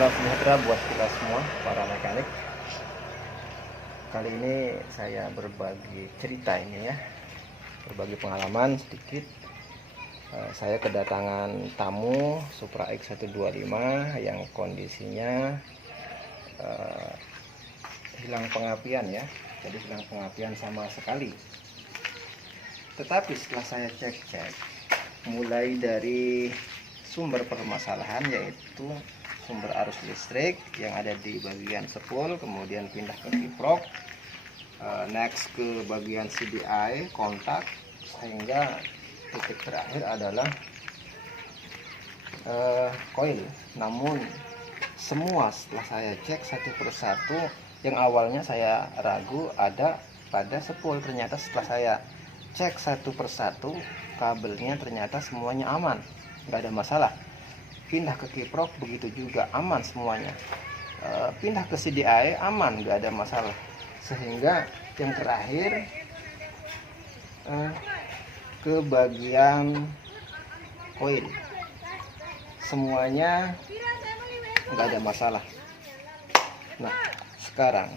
Salam sejahtera buat kita semua para mekanik. Kali ini saya berbagi cerita ini ya, berbagi pengalaman sedikit. Saya kedatangan tamu Supra X125 yang kondisinya hilang pengapian ya, jadi hilang pengapian sama sekali. Tetapi setelah saya cek-cek, mulai dari sumber permasalahan yaitu sumber arus listrik yang ada di bagian spool, kemudian pindah ke kiprok, next ke bagian CDI kontak, sehingga titik terakhir adalah koil. Namun semua setelah saya cek satu persatu, yang awalnya saya ragu ada pada spool, ternyata setelah saya cek satu persatu kabelnya ternyata semuanya aman, nggak ada masalah. Pindah ke kiprok begitu juga aman semuanya, pindah ke CDI aman, nggak ada masalah. Sehingga yang terakhir ke bagian koil semuanya nggak ada masalah. Nah sekarang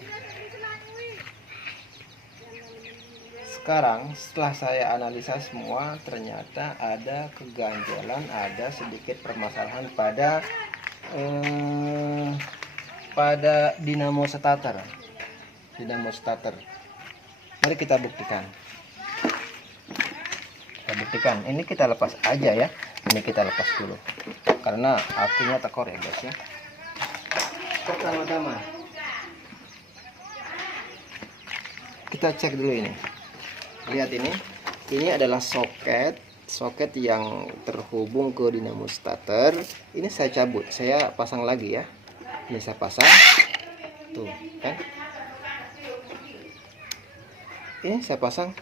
setelah saya analisa semua, ternyata ada keganjalan, ada sedikit permasalahan pada dinamo starter. Mari kita buktikan. Ini kita lepas aja ya. Ini kita lepas dulu karena akinya tekor ya guys ya. Pertama-tama kita cek dulu ini. Lihat ini adalah soket yang terhubung ke dinamo starter. Ini saya cabut, saya pasang lagi ya. Ini saya pasang, tuh kan? Ini saya pasang.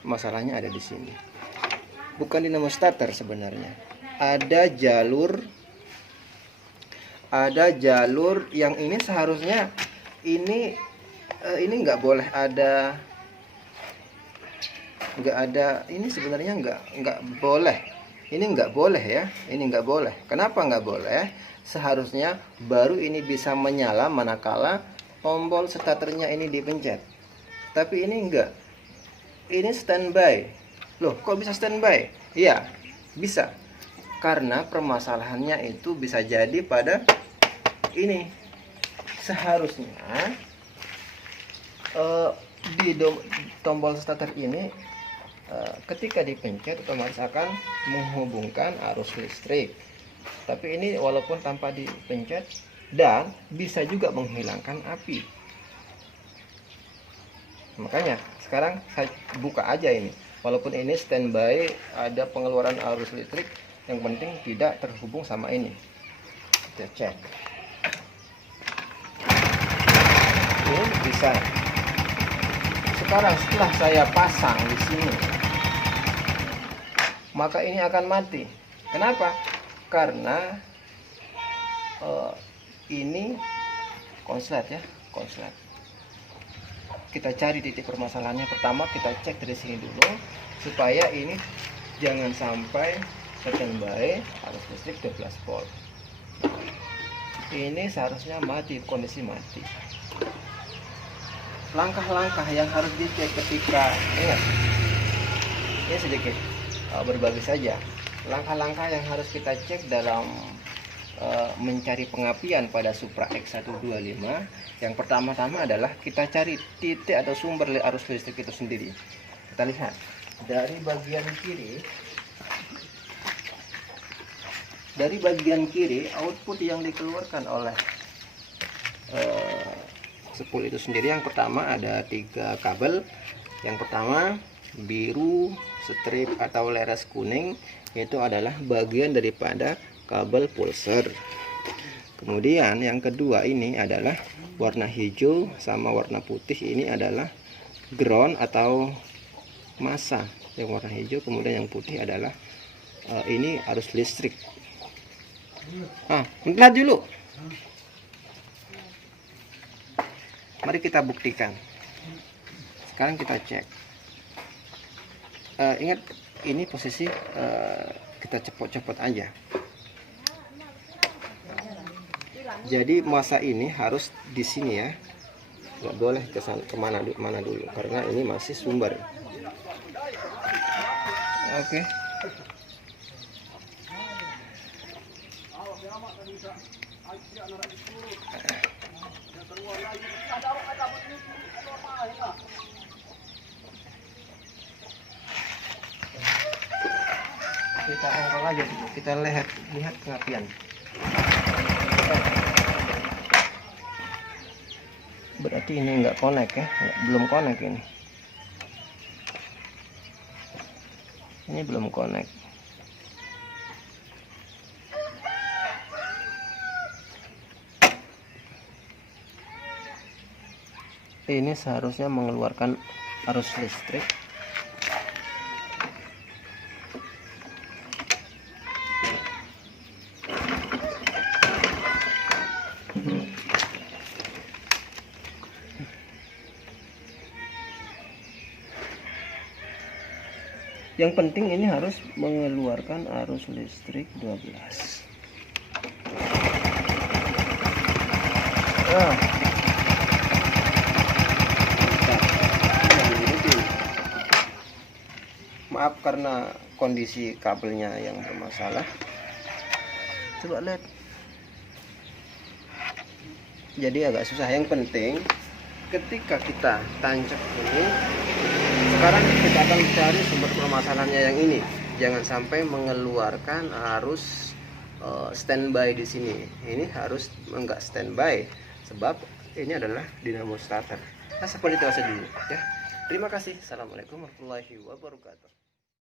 Masalahnya ada di sini. Bukan dinamo starter sebenarnya. Ada jalur yang ini seharusnya ini nggak boleh ada, ini sebenarnya nggak boleh, ini nggak boleh ya, ini nggak boleh. Kenapa nggak boleh? Seharusnya baru ini bisa menyala manakala tombol starternya ini dipencet, tapi ini enggak, ini standby. Loh kok bisa standby? Iya bisa, karena permasalahannya itu bisa jadi pada ini. Seharusnya di tombol starter ini ketika dipencet otomatis akan menghubungkan arus listrik, tapi ini walaupun tanpa dipencet dan bisa juga menghilangkan api. Makanya sekarang saya buka aja ini, walaupun ini standby, ada pengeluaran arus listrik, yang penting tidak terhubung sama ini. Kita cek ini bisa. Sekarang setelah saya pasang di sini, maka ini akan mati. Kenapa? Karena ini konslet ya, konslet. Kita cari titik permasalahannya. Pertama kita cek dari sini dulu supaya ini jangan sampai standby arus listrik 12 volt. Ini seharusnya mati, kondisi mati. Langkah-langkah yang harus dicek ketika ini sedikit berbagi saja. Langkah-langkah yang harus kita cek dalam mencari pengapian pada Supra X125. Yang pertama-tama adalah kita cari titik atau sumber arus listrik itu sendiri. Kita lihat dari bagian kiri, output yang dikeluarkan oleh spool itu sendiri. Yang pertama ada 3 kabel. Yang pertama biru strip atau leres kuning, itu adalah bagian daripada kabel pulser. Kemudian yang kedua ini adalah warna hijau sama warna putih, ini adalah ground atau massa. Yang warna hijau, kemudian yang putih adalah ini arus listrik. Lihat dulu. Mari kita buktikan. Sekarang kita cek. Ingat ini posisi kita cepot-cepot aja. Jadi masa ini harus di sini ya, nggak boleh kemana mana dulu karena ini masih sumber. Oke. Kita angkat aja, kita lihat pengapian. Berarti ini nggak connect ya, belum connect ini. Ini belum connect. Ini seharusnya mengeluarkan arus listrik. Yang penting ini harus mengeluarkan arus listrik 12. Nah. Maaf karena kondisi kabelnya yang bermasalah. Coba lihat. Jadi agak susah. Yang penting ketika kita tancap ini, sekarang kita akan cari sumber permasalahannya yang ini. Jangan sampai mengeluarkan arus standby di sini. Ini harus enggak standby sebab ini adalah dinamo starter. Nah, seperti itu aja dulu ya. Terima kasih. Assalamualaikum warahmatullahi wabarakatuh.